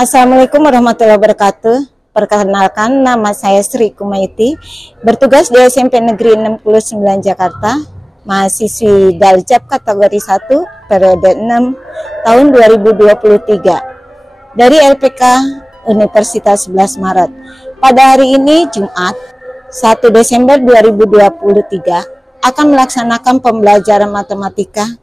Assalamualaikum warahmatullahi wabarakatuh. Perkenalkan, nama saya Sri Kumaiti, bertugas di SMP Negeri 69 Jakarta, mahasiswi Daljab kategori 1 periode 6 tahun 2023 dari LPK Universitas 11 Maret. Pada hari ini Jumat 1 Desember 2023 akan melaksanakan pembelajaran matematika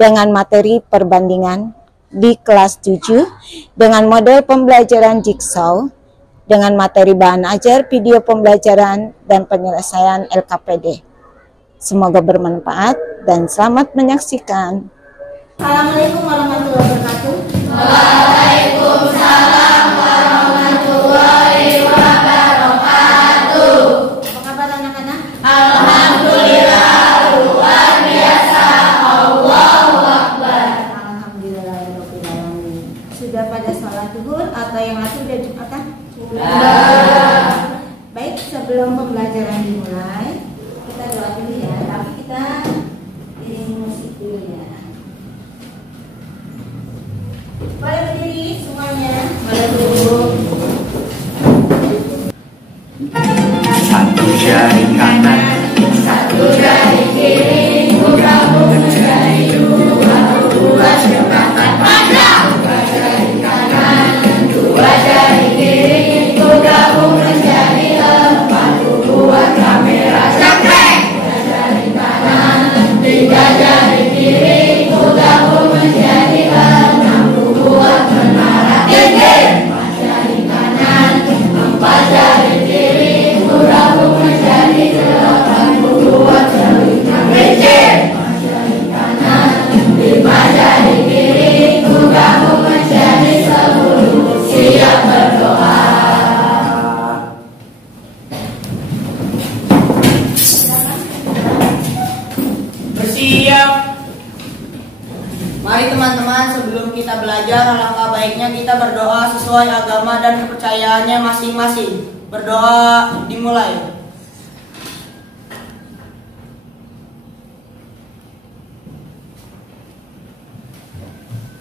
dengan materi perbandingan di kelas 7 dengan model pembelajaran jigsaw dengan materi bahan ajar, video pembelajaran, dan penyelesaian LKPD. Semoga bermanfaat dan selamat menyaksikan. Assalamualaikum warahmatullahi wabarakatuh. Waalaikumsalam warahmatullahi wabarakatuh. Apa kabar anak-anak? Alhamdulillah luar biasa. Allahu Akbar. Alhamdulillahirabbil alamin. Sudah pada sholat zuhur atau yang masih udah Jumatan? Sudah. Baik, sebelum pembelajaran dimulai, kita doa dulu ya. Tapi kita iringi musik dulu ya. Boleh berdiri semuanya. Boleh duduk. Satu jari kanan, Satu jari kiri, gabung menjadi dua. Dua jembatan pandang. Dua jari kanan, dua jari kiri, gabung menjadi empat. Buat kamera cekrek. Dua jari kanan, tiga jari kiri, gabung menjadi enam. Buat menara tinggi. Empat jari kanan, empat jari kiri, gabung menjadi delapan. Buat jaringan kecil. Empat jari kanan, lima jari kiri, gabung menjadi 10. Siap berdoa. Bersiap. Mari teman-teman, sebelum kita belajar, alangkah baiknya kita berdoa sesuai agama dan kepercayaannya masing-masing. Berdoa dimulai.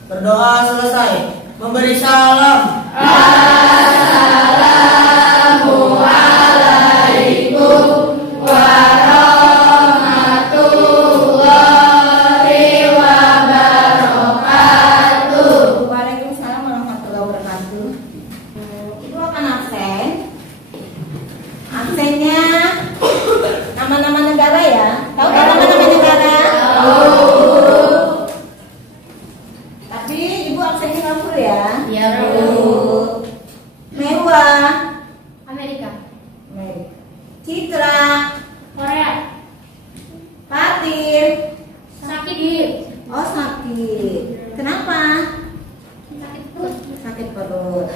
Berdoa selesai. Memberi salam. Assalamualaikum warahmatullahi wabarakatuh. Waalaikumsalam warahmatullahi wabarakatuh. Ibu akan absen. Absennya nama-nama negara ya. Tahu kan nama-nama negara? Tapi ibu absennya nggak full ya. Iya, Bu. Mewah. Amerika. Citra. Korea. Fatir. Sakit. Oh, sakit. Kenapa? Sakit perut. Sakit perut.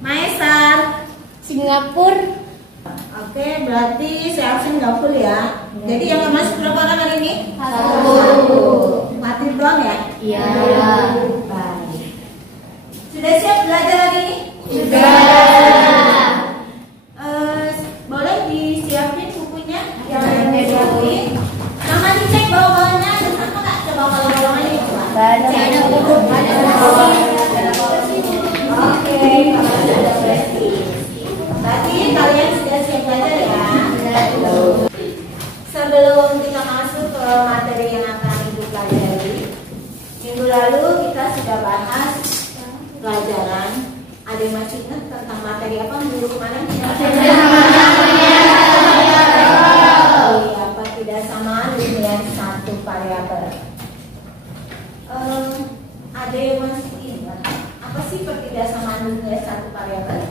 Maesar. Singapura. Oke, berarti saya absen nggak full ya. Jadi yang nggak masuk berapa orang hari ini? Satu. Fatir doang ya? Iya. Baik. Sudah siap belajar hari ini? Sudah. Boleh disiapin bukunya? Yang disiapin. Sama dicek bawah-bawahnya ada apa nggak? Coba kalau bawahnya coba. Ada buku. Oke, kalau ada berarti. Berarti kalian sudah siap belajar ya? Sebelum kita masuk ke materi yang akan ibu pelajari, minggu lalu kita sudah bahas pelajaran. Ada yang masih ingat tentang materi apa minggu kemarin? Oh iya, pertidaksamaan nilai satu variabel. Ada yang masih ingat apa sih pertidaksamaan nilai satu variabel?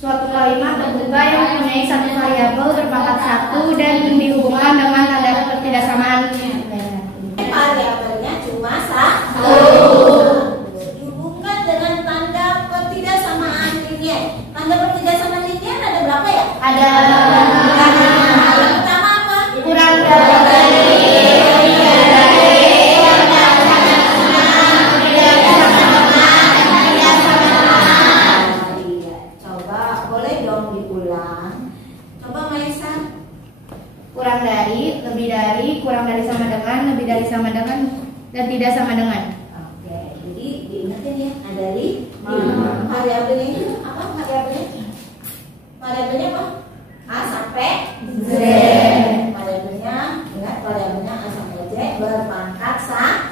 Suatu kalimat terbuka yang mempunyai satu variabel berpangkat satu dan dihubungkan dengan tanda pertidaksamaannya. Variabelnya cuma satu. Dihubungkan dengan tanda pertidaksamaan linier. Tanda pertidaksamaan linier ada berapa ya? Ada Yang pertama apa? kurang dari Iya. Coba boleh dong diulang. Coba Maisa. kurang dari, lebih dari, kurang dari sama dengan, lebih dari sama dengan, dan tidak sama dengan. Oke, jadi diingetin ya.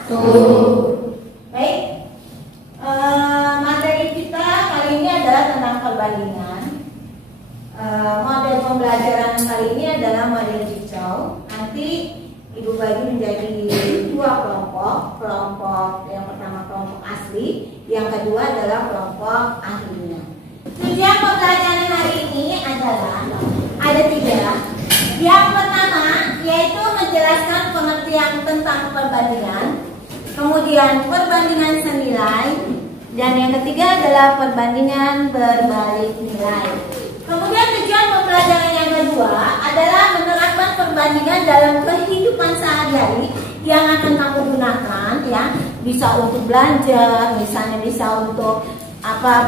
Baik, materi kita kali ini adalah tentang perbandingan. Model pembelajaran kali ini adalah model jigsaw. Nanti Ibu bagi menjadi dua kelompok. Kelompok yang pertama kelompok asli, yang kedua adalah kelompok ahlinya. Tujuan pembelajaran hari ini adalah ada 3. Yang pertama yaitu menjelaskan pengertian tentang perbandingan, kemudian perbandingan senilai, dan yang ketiga adalah perbandingan berbalik nilai. Kemudian tujuan pembelajaran yang kedua adalah menerapkan perbandingan dalam kehidupan sehari-hari yang akan kamu gunakan, ya. Bisa untuk belanja, misalnya bisa untuk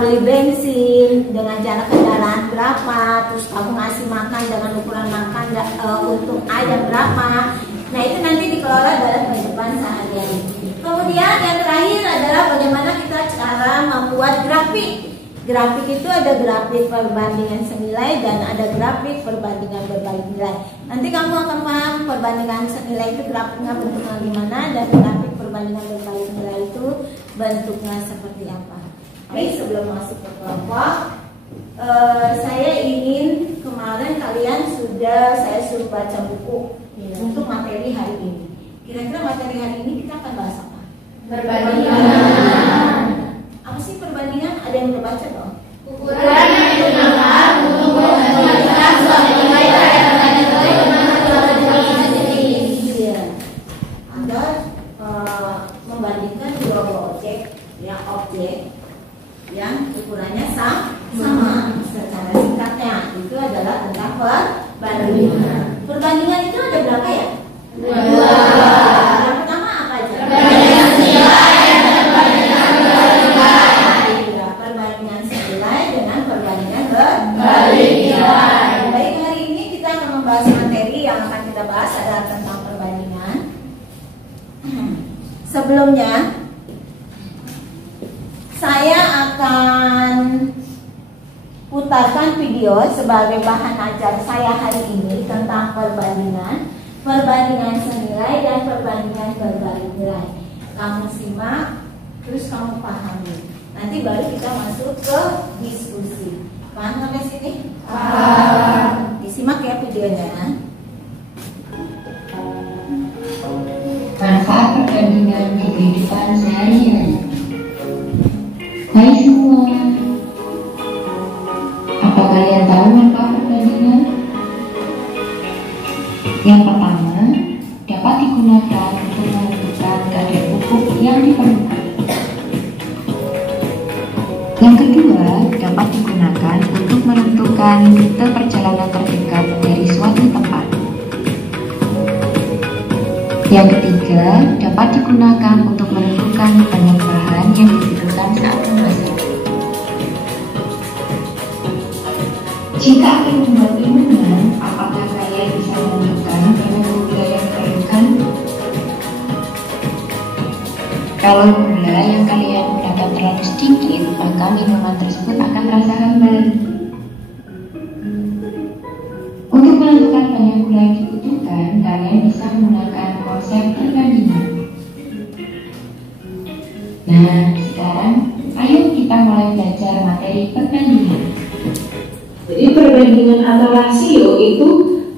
beli bensin dengan jarak kendaraan berapa, terus kamu ngasih makan dengan ukuran makan untuk ayam berapa. Nah, itu nanti dikelola dalam kehidupan sehari-hari. Kemudian yang terakhir adalah bagaimana kita cara membuat grafik. Grafik itu ada grafik perbandingan senilai dan ada grafik perbandingan berbalik nilai. Nanti kamu akan paham perbandingan senilai itu grafiknya bentuknya gimana, dan grafik perbandingan berbalik nilai itu bentuknya seperti apa. Oke, sebelum masuk ke kelompok, saya ingin kemarin kalian saya suruh baca buku untuk materi hari ini. Kira-kira materi hari ini kita akan bahas apa? Perbandingan. Apa sih perbandingan? Ada yang udah baca dong? Ukuran yang digunakan untuk membandingkan suatu nilai terhadap nilai jenis. Iya. Ada membandingkan dua objek, ya, objek yang ukurannya sama. Secara singkatnya itu adalah tentang perbandingan. Perbandingan itu ada berapa ya? 2. Yang pertama apa aja? Perbandingan senilai dan perbandingan berbalik nilai. Iya, perbandingan senilai dengan perbandingan berbalik nilai. Baik, hari ini kita akan membahas materi yang akan kita bahas adalah tentang perbandingan. Sebelumnya saya akan putarkan video sebagai bahan ajar saya hari ini tentang perbandingan senilai dan perbandingan berbalik nilai. Kamu simak, terus kamu pahami. Nanti baru kita masuk ke diskusi. Paham sampai sini? Paham. Disimak ya videonya. Manfaat perbandingan di kehidupan sehari-hari. Hai semua, apa kalian tahu manfaat perbandingan? Yang pertama, dapat digunakan untuk menentukan kadar pupuk yang diperlukan. Yang kedua, dapat digunakan untuk menentukan rute perjalanan terdekat dari suatu tempat. Yang ketiga, dapat digunakan untuk menentukan banyak bahan yang dibutuhkan saat memasak. Jika akan membuat minuman, apakah kalian bisa menentukan banyak gula yang diperlukan? Kalau gula yang kalian dapat terlalu sedikit, maka minuman tersebut akan terasa hambar. Untuk menentukan banyak gula yang dibutuhkan, kalian bisa menggunakan konsep perbandingan. Nah, sekarang ayo kita mulai belajar materi perbandingan. Jadi perbandingan atau rasio itu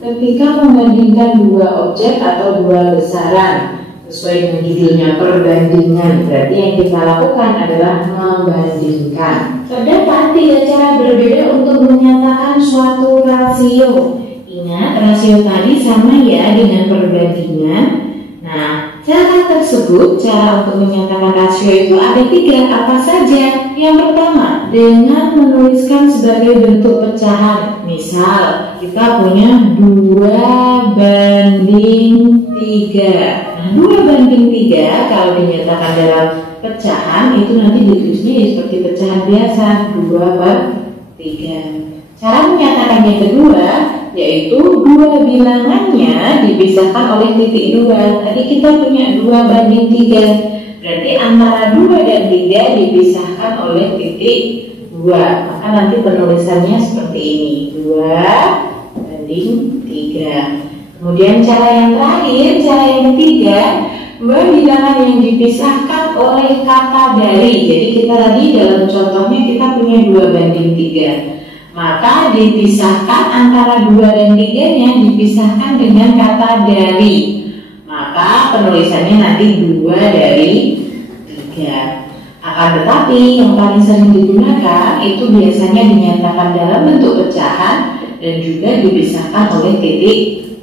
ketika membandingkan dua objek atau dua besaran. Sesuai dengan judulnya perbandingan, berarti yang kita lakukan adalah membandingkan. Terdapat 3 cara berbeda untuk menyatakan suatu rasio. Ingat, rasio tadi sama ya dengan perbandingan. Nah, cara tersebut, cara untuk menyatakan rasio itu ada 3. Apa saja? Yang pertama, dengan menuliskan sebagai bentuk pecahan. Misal, kita punya 2:3. Nah, 2:3 kalau dinyatakan dalam pecahan itu nanti ditulisnya seperti pecahan biasa, 2/3. Cara menyatakannya kedua, yaitu dua bilangannya dipisahkan oleh titik 2. Tadi kita punya 2:3, berarti antara 2 dan 3 dipisahkan oleh titik 2. Maka nanti penulisannya seperti ini, 2:3. Kemudian cara yang terakhir, cara yang ketiga, dua bilangan yang dipisahkan oleh kata dari. Jadi kita tadi dalam contohnya kita punya 2:3. Maka dipisahkan antara 2 dan 3-nya dipisahkan dengan kata dari. Maka penulisannya nanti 2 dari 3. Akan tetapi yang paling sering digunakan itu biasanya dinyatakan dalam bentuk pecahan dan juga dipisahkan oleh titik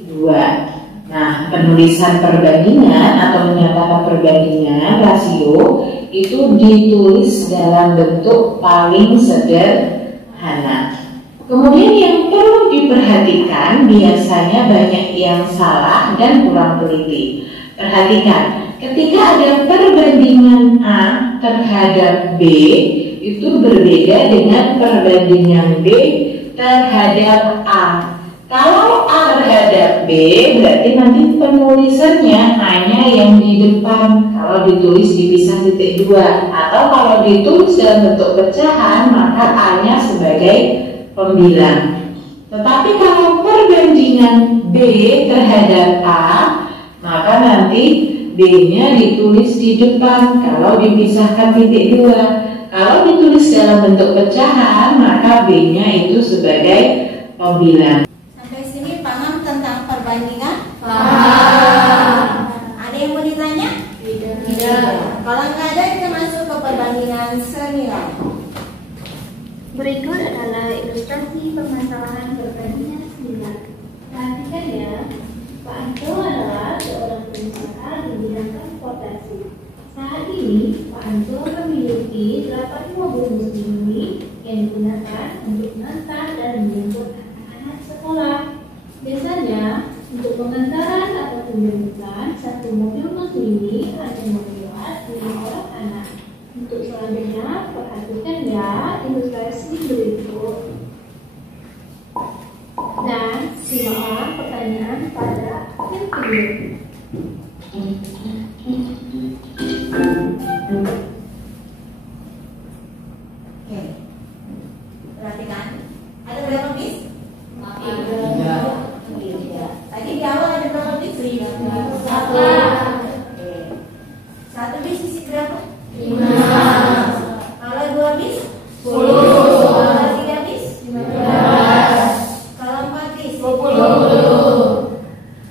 2. Nah, penulisan perbandingan atau menyatakan perbandingan rasio itu ditulis dalam bentuk paling sederhana. Kemudian yang perlu diperhatikan biasanya banyak yang salah dan kurang teliti. Perhatikan, ketika ada perbandingan A terhadap B itu berbeda dengan perbandingan B terhadap A. Kalau A terhadap B berarti nanti penulisannya hanya yang di depan kalau ditulis dipisah titik 2, atau kalau ditulis dalam bentuk pecahan maka A-nya sebagai pembilang. Tetapi kalau perbandingan B terhadap A maka nanti B-nya ditulis di depan kalau dipisahkan titik 2. Kalau ditulis dalam bentuk pecahan maka B-nya itu sebagai pembilang. Paham tentang perbandingan? Paham. Ada yang mau ditanya? Tidak. Kalau nggak ada, kita masuk ke perbandingan senilai. Berikut adalah ilustrasi permasalahan perbandingan senilai. Perhatikan ya, Pak Anto adalah seorang pengusaha di bidang transportasi. Saat ini, Pak Anto memiliki 8 mobil mumpuni yang digunakan untuk mengantar dan menjemput anak-anak sekolah. Biasanya, untuk pengantaran atau penjemputan, satu mobil bus ini hanya memuat 5 orang anak. Untuk selanjutnya, perhatikan ya ilustrasi berikut. Dan simak pertanyaan pada yang kedua. Oke. Perhatikan. Ada berapa bis? 3. Tadi di awal ada berapa bis? 1. Satu bis isi berapa? 5. Kalau 2 bis? 10. Kalau 3 bis? 15. Kalau 4 bis? 20.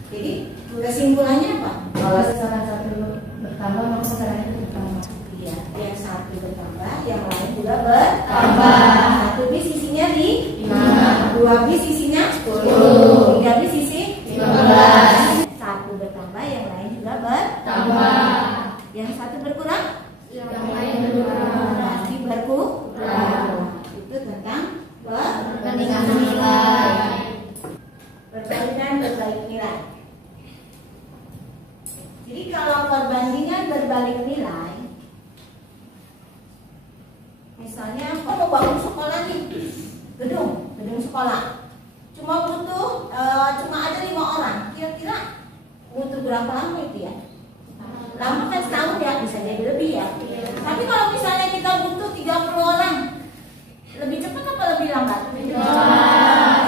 Jadi kesimpulannya apa? Kalau salah satu bertambah maka salah itu bertambah. Iya, yang satu bertambah, yang lain juga bertambah. Satu bis isinya di 5. 2 bis isinya 10. 3 bis isi 15. Satu bertambah, yang lain juga bertambah. Yang satu berkurang, Yang lain berkurang. pasti berkurang. Itu tentang Perbandingan nilai. perbandingan berbalik nilai. Jadi kalau perbandingan berbalik nilai, misalnya kau mau bangun sekolah nih, gedung sekolah, cuma ada 5 orang, kira-kira butuh berapa lama itu ya? Lama kan setahun ya, bisa jadi lebih ya. Tapi kalau misalnya kita butuh 30 orang, lebih cepat apa lebih lambat? Lebih cepat.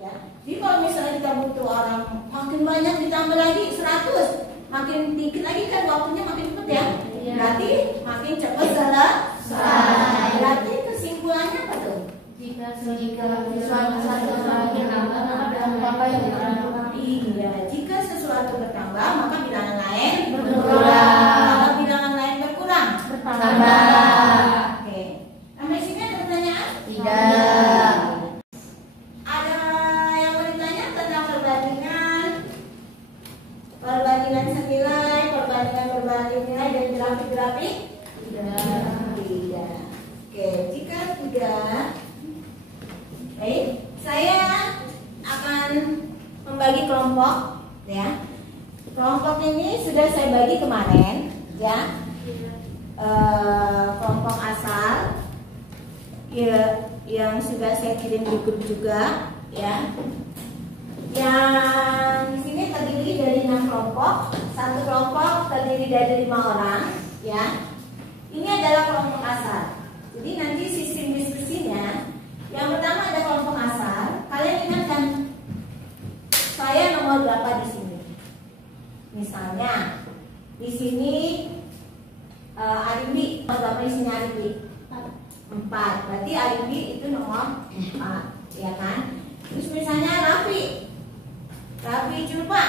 Ya. Jadi kalau misalnya kita butuh orang makin banyak ditambah lagi 100, makin dikit lagi kan waktunya makin cepat ya. Berarti makin cepat selesai. Berarti kesimpulannya apa tuh? Jika sesuatu semakin tambah maka apa yang bertambah? Iya, jika sesuatu bertambah maka bilangan lain Berkurang. Kalau bilangan lain berkurang, Bertambah. Oke. Sampai sini ada pertanyaan? Tidak. Ada yang mau ditanya tentang perbandingan senilai, perbandingan berbalik nilai dan grafik-grafik? Tidak. Oke, jika tidak, baik, saya akan membagi kelompok, ya. Kelompok ini sudah saya bagi kemarin, ya. Kelompok asal, ya, yang sudah saya kirim di grup juga, ya. Yang di sini terdiri dari 6 kelompok, satu kelompok terdiri dari 5 orang, ya. Ini adalah kelompok asal. Jadi nanti sistem diskusinya, yang pertama ada kelompok asal. Kalian ingatkan, saya nomor berapa di sini? Misalnya Di sini adik B, berapa di sini adik B? 4. Berarti adik B itu nomor 4, ya kan? Terus misalnya Raffi coba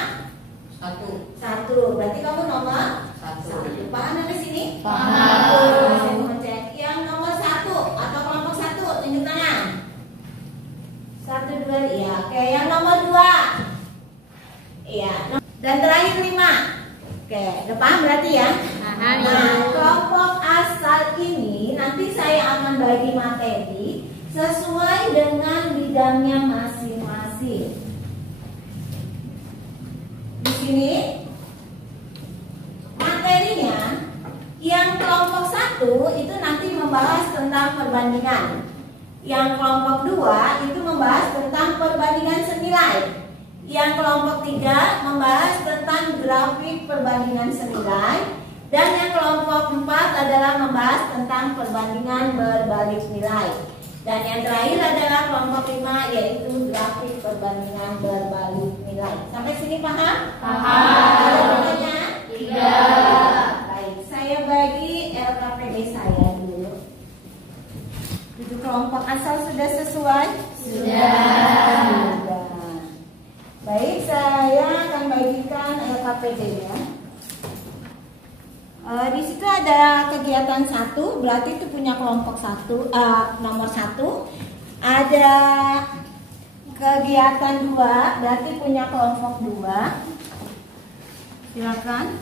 1. Berarti kamu nomor 1. Paham sampai sini? Paham. Saya mau cek yang nomor 1 atau kelompok 1, tunjuk tangan. 1, 2, iya. Oke, yang nomor 2. Iya. Dan terakhir 5. Oke, udah paham berarti ya? Nah, kelompok asal ini nanti saya akan bagi materi sesuai dengan bidangnya masing-masing. Di sini materinya yang kelompok 1 itu nanti membahas tentang perbandingan. Yang kelompok 2 itu membahas tentang perbandingan senilai. Yang kelompok 3 membahas tentang grafik perbandingan senilai. Dan yang kelompok 4 adalah membahas tentang perbandingan berbalik nilai. Dan yang terakhir adalah kelompok 5, yaitu grafik perbandingan berbalik nilai. Sampai sini paham? Paham. Ada pertanyaan? Tidak. Baik, saya bagi LKPD saya dulu. Tujuh kelompok asal sudah sesuai? Sudah. Baik, saya akan bagikan LKPD-nya. Di situ ada kegiatan 1, berarti itu punya kelompok 1, nomor 1. Ada kegiatan 2, berarti punya kelompok 2. Silakan.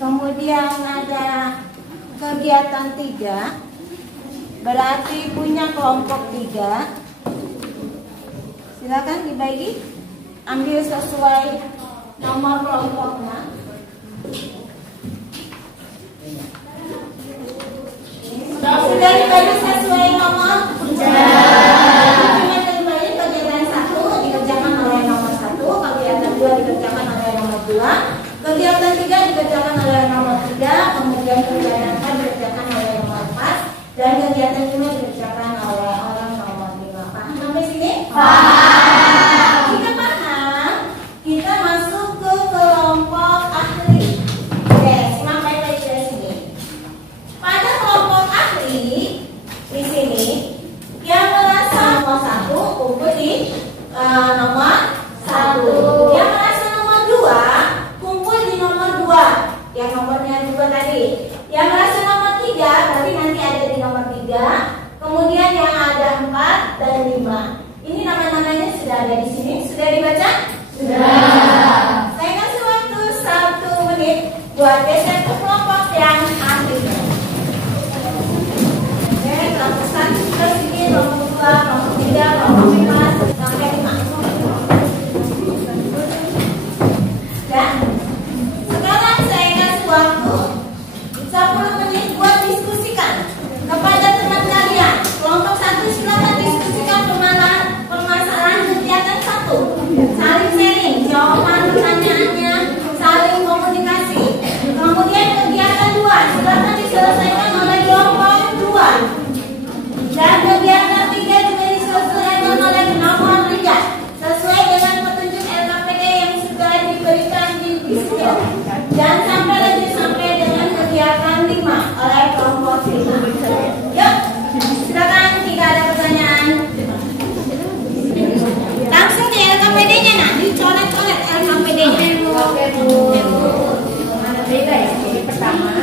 Kemudian ada kegiatan 3, berarti punya kelompok 3. Silakan dibagi, ambil sesuai nomor kelompoknya. Sudah dibagi sesuai nomor? Sudah. Cuma dibagi kegiatan 1 dikerjakan oleh nomor 1, kegiatan 2 dikerjakan oleh nomor 2, kegiatan 3 dikerjakan oleh nomor 3, kemudian kegiatan 4 dikerjakan oleh nomor 4, dan kegiatan 5 dikerjakan oleh orang nomor 5. Paham sampai sini? Paham. Jika paham, kita masuk ke kelompok ahli. Oke, simak baik-baik dari sini. Pada kelompok ahli di sini yang merasa nomor 1 kumpul di nomor 1. Yang merasa nomor 2 kumpul di nomor 2. Yang nomornya 2 tadi. Yang merasa nomor 3 berarti nanti ada di nomor 3. Kemudian yang ada 4 dan 5. Ini nama-namanya sudah ada di sini. Sudah dibaca? Sudah. Saya kasih waktu 1 menit buat geser ke kelompok yang ahli. Kelompok 1 sudah sini, kelompok 2, kelompok 3, kelompok 5 sampai 5. Dan sekarang saya kasih waktu 10 menit buat diskusikan kepada teman kalian. Kelompok 1 silakan diskusikan permasalahan kegiatan 1. Saling sharing jawaban pertanyaannya, saling komunikasi. Kemudian kegiatan 2 silakan diselesaikan oleh kelompok 2. Dan kegiatan 3 juga diselesaikan oleh nomor 3 sesuai dengan petunjuk LKPD yang sudah diberikan di video. Dan sampai dengan kegiatan 5 oleh kelompok 5. Yuk, silakan jika ada pertanyaan. Langsung di LKPD-nya, nah dicoret-coret LKPD-nya. Beda ya, jadi pertama.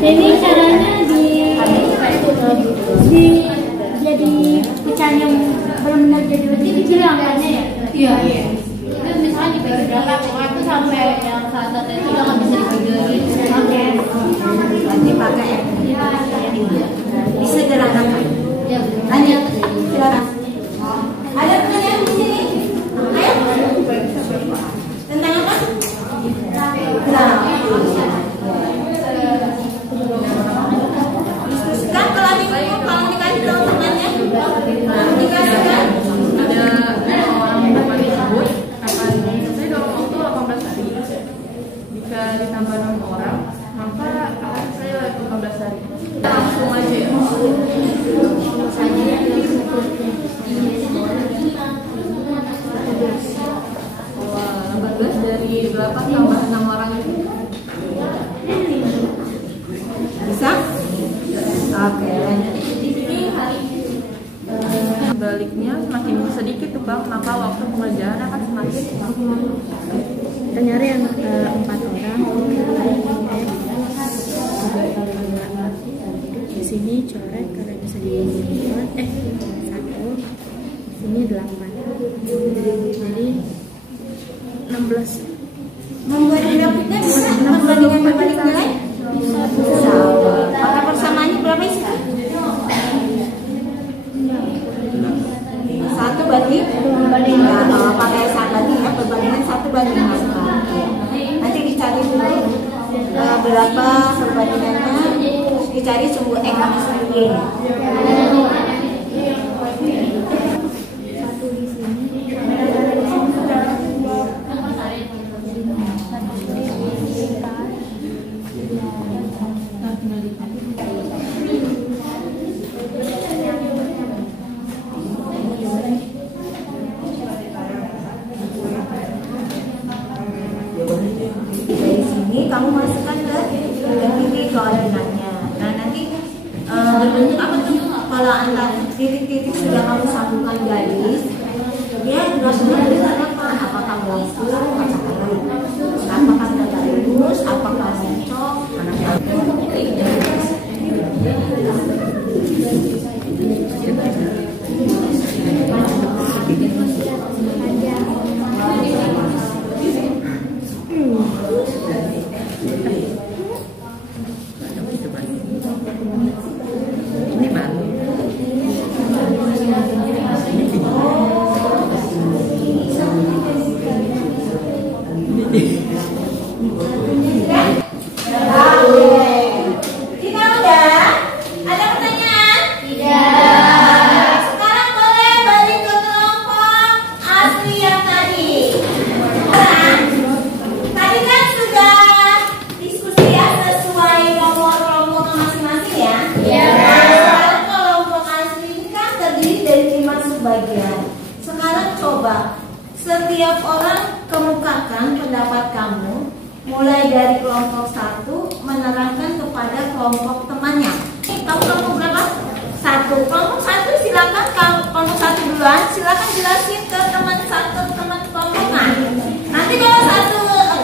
Jadi caranya jadi pecahan yang benar-benar jadi lebih kecil angkanya ya? Iya. Itu misalnya dibagi berapa? Itu sampai yang satu itu udah nggak bisa dibagi lagi. Oke. Nanti pakai ya. Disederhanakan. Lanjut. Silakan. Ada pertanyaan di sini? Ayo. Tentang apa? Diskusikan kalau dikasih tahu temannya. Dikasihkan. Ada orang yang tersebut akan selesai dalam waktu 18 hari. Jika sebaliknya semakin sedikit tuh Bang, maka waktu pengerjaan akan semakin Kita nyari yang 4 orang. Di sini coret karena bisa dibuat 1, di sini 8. Jadi 16. Membuat grafiknya bisa perbandingan nilai? Bisa. Maka persamaannya berapa sih? 1 banding? Nah, kalau pakai banding ya, perbandingan 1:4. Nanti dicari dulu berapa perbandingannya, dicari sumbu X sama sumbu Y. Dari sini kamu masukkan ke titik koordinatnya. Nah nanti berbentuk apa tuh? Kalau antara titik-titik sudah kamu sambungkan garis, dia grafiknya dari apa? Apakah melengkung, apakah tegak lurus, apakah mencong, setiap orang kemukakan pendapat kamu, mulai dari kelompok 1 menerangkan kepada kelompok temannya. Kamu kelompok berapa? 1. Kelompok 1 silakan, kelompok 1 duluan, silakan jelasin ke teman kelompoknya. Nanti kalau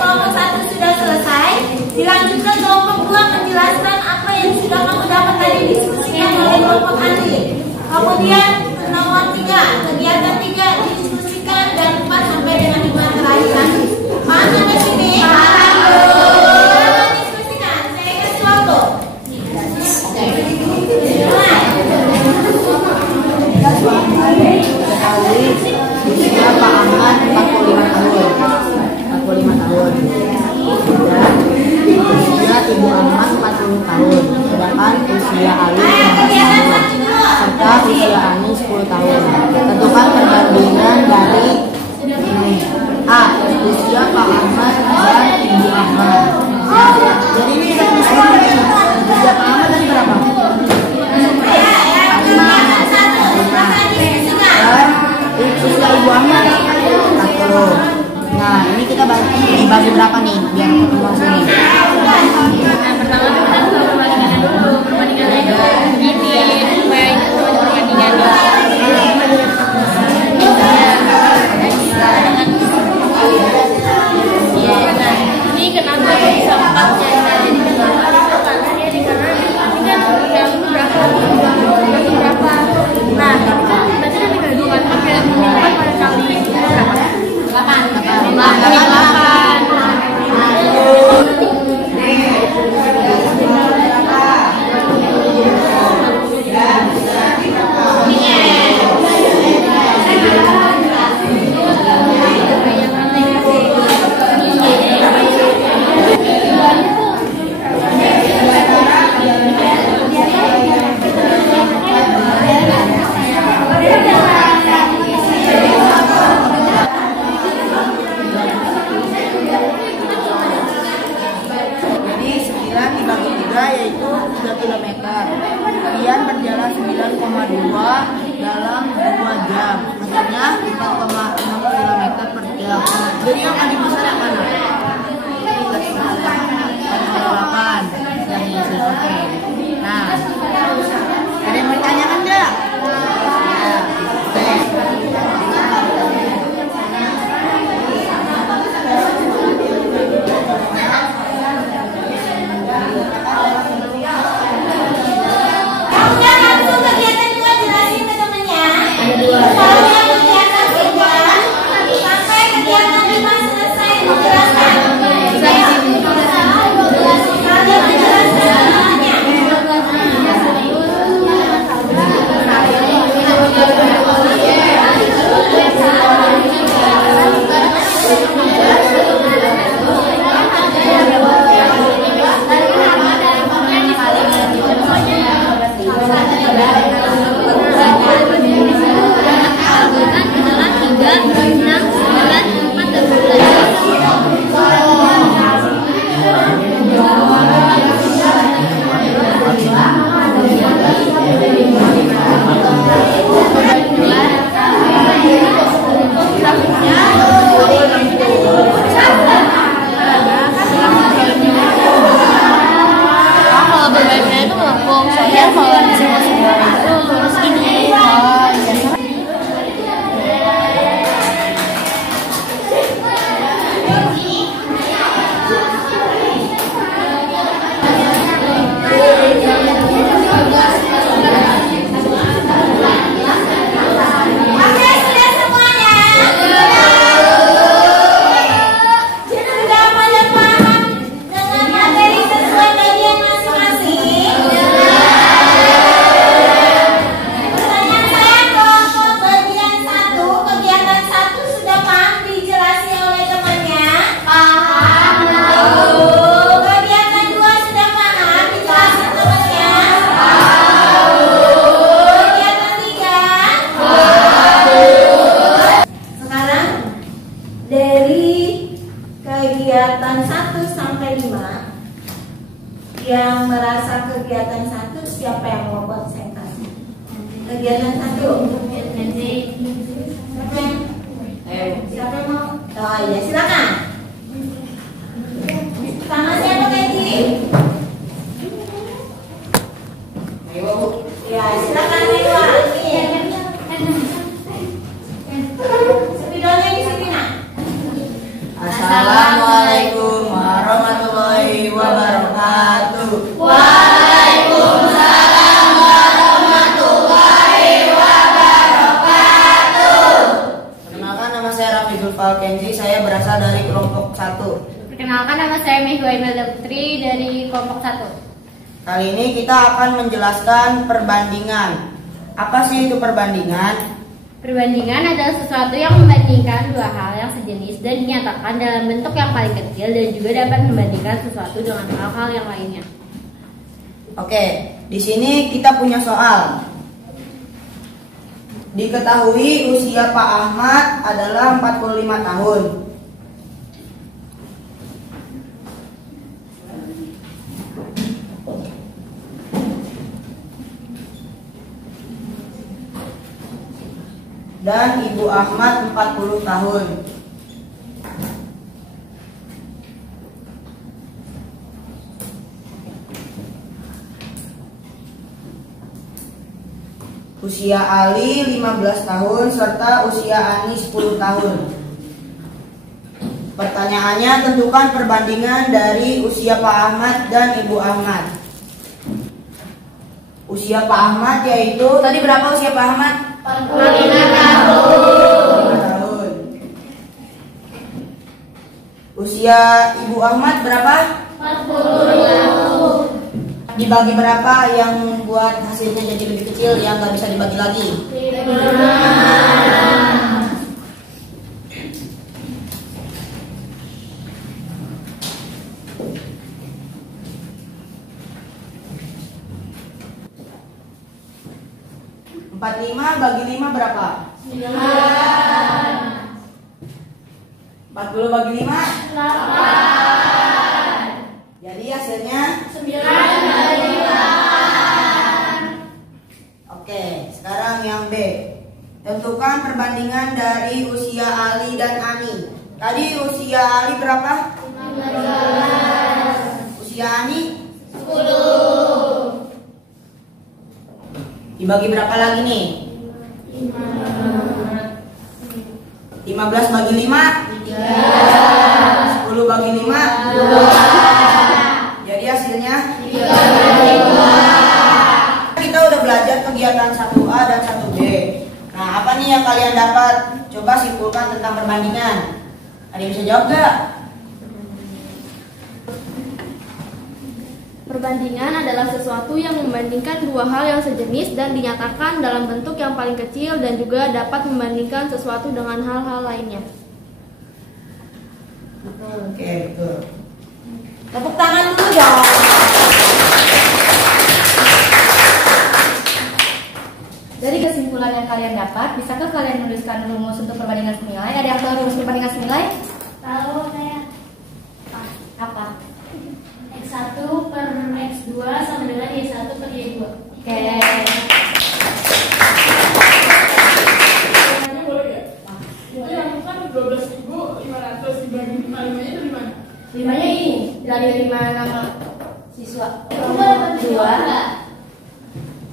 kelompok 1 sudah selesai, dilanjutkan kelompok 2 menjelaskan apa yang sudah kamu dapat tadi diskusikan oleh kelompok Andi. Kemudian nomor 3, kegiatan 3 diskusikan dan 4 sampai dengan 5 terakhir. Paham sampai sini? Diskusikan. Saya kasih waktu. Usia Pak Ahmad 45 tahun. 45 tahun. Dan usia Ibu Ahmad 40 tahun. Sedangkan usia Ali 15 tahun. Serta usia Ani 10 tahun. Tentukan perbandingan dari A. Usia Pak Ahmad dan Ibu Ahmad. Jadi ini usia Pak Ahmad tadi berapa? Usia Ibu Ahmad 40. Nah ini kita bagi berapa nih biar ketemu sini? Nah, pertama kita harus perbandingannya dulu. Perbandingannya itu begini supaya ingat sama perbandingannya. Ini kenapa bisa 4 jadi karena dia dikarenakan ini kan yang berapa berapa. Nah berarti kan dikalikan pakai minimal pada kali berapa? 8. Yaitu 3 km. Kalian berjalan 9,2 dalam 2 jam. Maksudnya 4,6 km per jam. Jadi yang paling besar yang mana? 8. Yang ini oke. Nah, ada yang bertanyakan enggak? Ya. pembelajaran 1? Kenzi. Siapa yang mau? Oh iya, silakan. Sama siapa Kenzi? Ayo. Ya, silakan Dewa. Spidolnya di sini nak. Assalamualaikum warahmatullahi wabarakatuh. Waalaikumsalam warahmatullahi wabarakatuh. Perkenalkan, nama saya Rafizul Falkenzi, saya berasal dari kelompok 1. Perkenalkan, nama saya Mehwa Imelda Putri dari kelompok 1. Kali ini kita akan menjelaskan perbandingan. Apa sih itu perbandingan? Perbandingan adalah sesuatu yang membandingkan dua hal yang sejenis dan dinyatakan dalam bentuk yang paling kecil dan juga dapat membandingkan sesuatu dengan hal-hal yang lainnya. Oke, di sini kita punya soal. Diketahui usia Pak Ahmad adalah 45 tahun. Dan Ibu Ahmad 40 tahun. Usia Ali 15 tahun serta usia Ani 10 tahun. Pertanyaannya, tentukan perbandingan dari usia Pak Ahmad dan Ibu Ahmad. Usia Pak Ahmad yaitu, tadi berapa usia Pak Ahmad? 45 tahun. Usia Ibu Ahmad berapa? 40. Dibagi berapa yang membuat hasilnya jadi lebih kecil yang nggak bisa dibagi lagi? 45 bagi 5 berapa? 9. 40 bagi 5? 8. Jadi hasilnya 9 bagi 8. Oke, sekarang yang B. Tentukan perbandingan dari usia Ali dan Ani. Tadi usia Ali berapa? 15. Usia Ani? 10. Dibagi berapa lagi nih? 15 bagi 5? 3. 10 bagi 5? 2. Jadi hasilnya? 3 bagi 2. Kita udah belajar kegiatan 1A dan 1B. Nah, apa nih yang kalian dapat? Coba simpulkan tentang perbandingan. Ada yang bisa jawab gak? Perbandingan adalah sesuatu yang membandingkan dua hal yang sejenis dan dinyatakan dalam bentuk yang paling kecil dan juga dapat membandingkan sesuatu dengan hal-hal lainnya. Oke, betul. Tepuk tangan dulu dong. Dari kesimpulan yang kalian dapat, bisakah kalian menuliskan rumus untuk perbandingan senilai? Ada yang tahu rumus perbandingan senilai? Tahu saya Apa? X1 per X2 sama dengan Y1 per Y2. Oke. Yang kan 12.500 dibagi 5 itu di mana? 5-nya ini dari 5 nama siswa. Dua.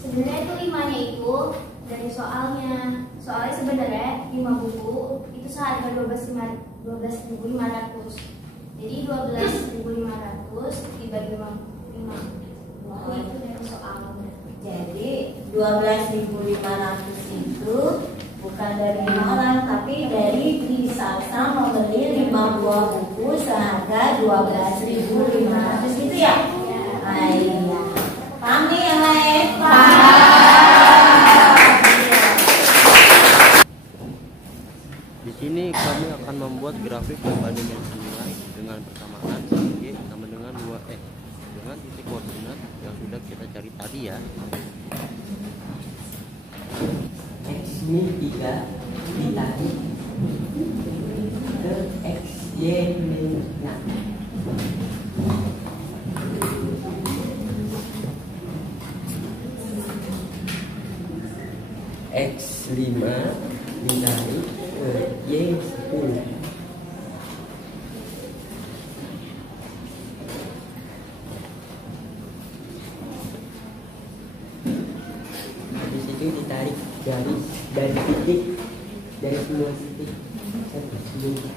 Sebenarnya itu 5-nya itu dari soalnya. Soalnya sebenarnya 5 buku itu seharga 12.500. Jadi 12.500 dibagi 5 buku itu dari soalnya. Jadi 12.500 itu bukan dari 5 orang, tapi dari Trisaksa membeli 5 buah buku seharga 12.500 gitu ya? Nah, iya. Paham nih yang lain? Di sini kami akan membuat grafik perbandingan senilai dengan persamaan Y sama dengan 2X dengan titik koordinat yang sudah kita cari tadi ya. X min 3 ditarik ke X Y min 6. X5 ditarik ke Y10. Habis itu ditarik dari titik, dari semua titik satu sebelum.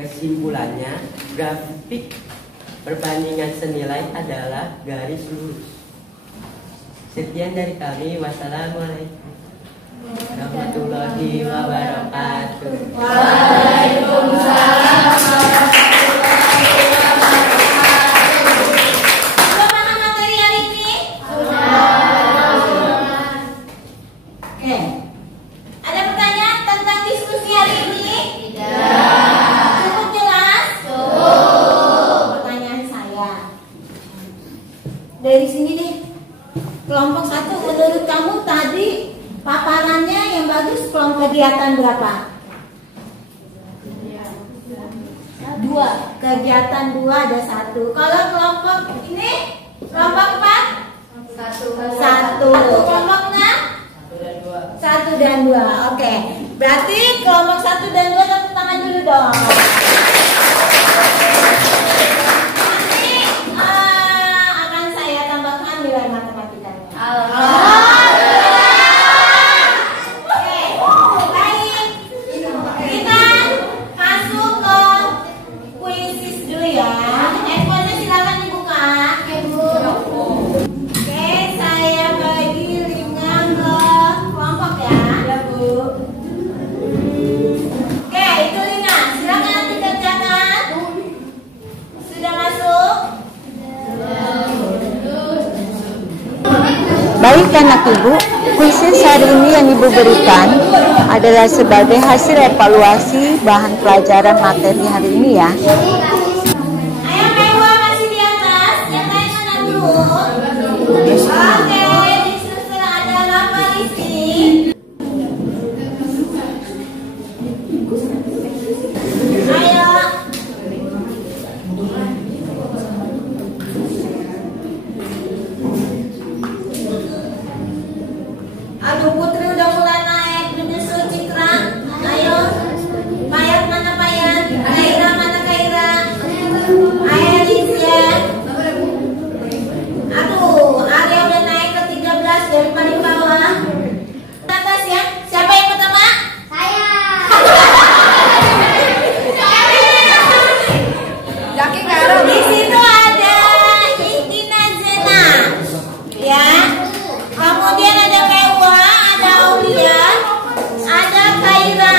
Kesimpulannya, grafik perbandingan senilai adalah garis lurus. Sekian dari kami. Wassalamualaikum warahmatullahi wabarakatuh. Waalaikumsalam. Sudah paham materi hari ini? Oke. Ada pertanyaan tentang diskusi hari ini? Cukup jelas? Pertanyaan saya. Dari sini deh. Kelompok 1 menurut kamu tadi paparannya yang bagus kelompok kegiatan berapa? 2. Kegiatan 2 ada 1. Kalau kelompok ini kelompok 4? 1. Kelompok 6? 1 dan 2. Oke. Berarti kelompok 1 dan 2 tepuk tangan dulu dong. Nanti akan saya tambahkan nilai matematikanya. Baik anak ibu, kuisis hari ini yang ibu berikan adalah sebagai hasil evaluasi bahan pelajaran materi hari ini ya. Ayo Dewa masih di atas, yang lain mana turun? Oke, disusul adalah Parisi. Ayo. Aduh, Putri udah mulai naik, menyusul Citra. Ayo, Payat mana Payat? Kaira mana Kaira? Ayo Alicia. Aduh, Arya udah naik ke 13 dari paling bawah. Atas ya, siapa yang pertama? Saya. Di situ ada Intina Zena, ya. Kemudian ada Mewa, ada Aulia, ada Kaira.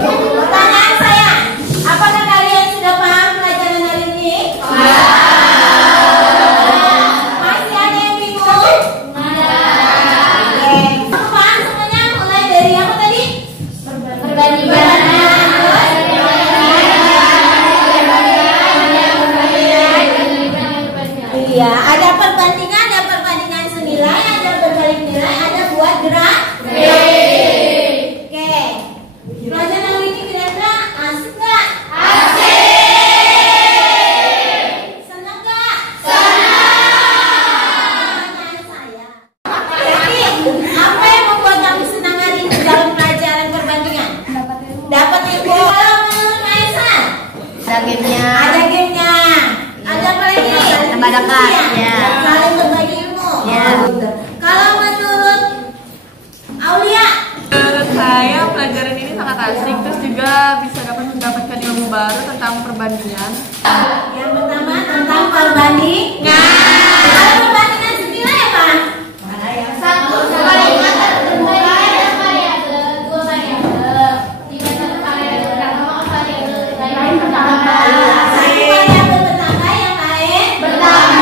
Pertanyaan saya, apakah kalian sudah paham pelajaran hari ini? Masih ada yang bingung? Oke. Paham semuanya mulai dari apa tadi? Perbandingan. Iya, ada perbandingan senilai, ada berbalik nilai, ada buat gerak. Oke. Pelajaran hari ini kira-kira asik nggak? Asik. Senang nggak? Senang. Saya. Jadi, apa yang membuat kamu senang hari ini dalam pelajaran perbandingan? Dapat ilmu. Kalau menurut Maisa? Ada gamenya. Ada gamenya. Ada apa lagi? Ya. Saling berbagi ilmu. Ya. Kalau menurut Aulia? Menurut saya pelajaran ini sangat asik, terus juga bisa mendapatkan ilmu baru tentang perbandingan. Yang pertama tentang perbandingan. Kalau perbandingan senilai apa? Satu perbandingan ternilai ada variabel, 2 variabel, 3 satu variabel bertambah, variabel lain bertambah. Satu variabel bertambah, yang lain bertambah.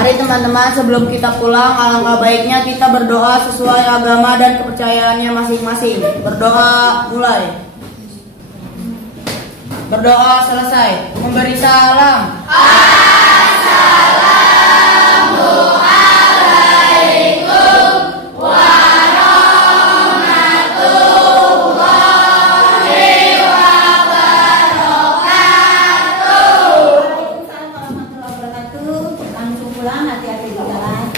Mari teman-teman, sebelum kita pulang, alangkah baiknya kita berdoa sesuai agama dan kepercayaannya masing-masing. Berdoa mulai. Berdoa selesai. Memberi salam. Assalamualaikum warahmatullahi wabarakatuh. Waalaikumsalam warahmatullahi wabarakatuh. Langsung pulang, hati-hati di jalan.